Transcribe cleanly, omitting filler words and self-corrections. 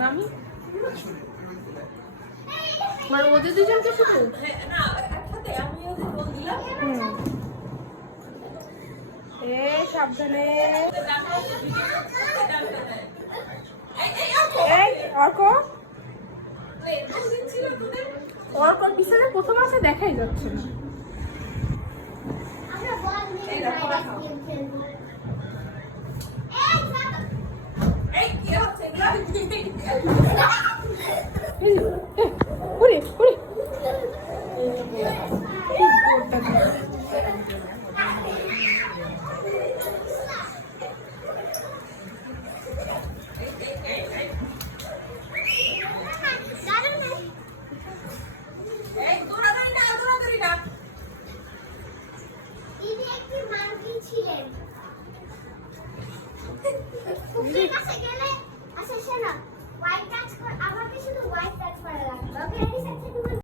নামি মানে ওদের দুজনকে শুধু না একসাথে আমি ওদের বল দিলাম। সাবধানে অর্কর পিছনে প্রথম আসে দেখাই যাচ্ছে না। আচ্ছা শোনো, হোয়াইট টাচ আমাকে শুধু হোয়াইট টাচ করা লাগবে। ওকে